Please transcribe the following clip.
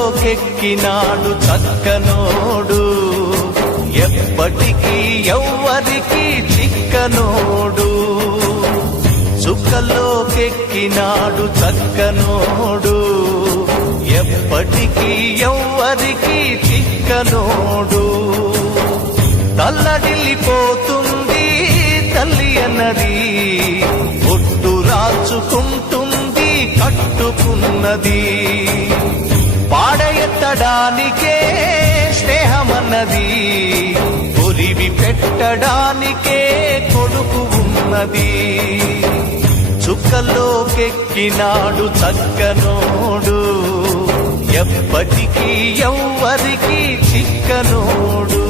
చుక్కలోకెక్కినాడు చక్కనోడు, ఎప్పటికీ ఎవ్వరికి చిక్కనోడు. చుక్కలోకెక్కినాడు చక్కనోడు, ఎప్పటికీ ఎవ్వరికి చిక్కనోడు. తల్లడిల్లిపోతుంది తల్లి అన్నది, ఒట్టు రాచుకుంటుంది కట్టుకున్నది. పాడెత్తడానికే స్నేహమన్నది, కొరివి పెట్టడానికే కొడుకు ఉన్నది. చుక్కలోకెక్కినాడు చక్కనోడు, ఎప్పటికీ ఎవ్వరికి చిక్కనోడు.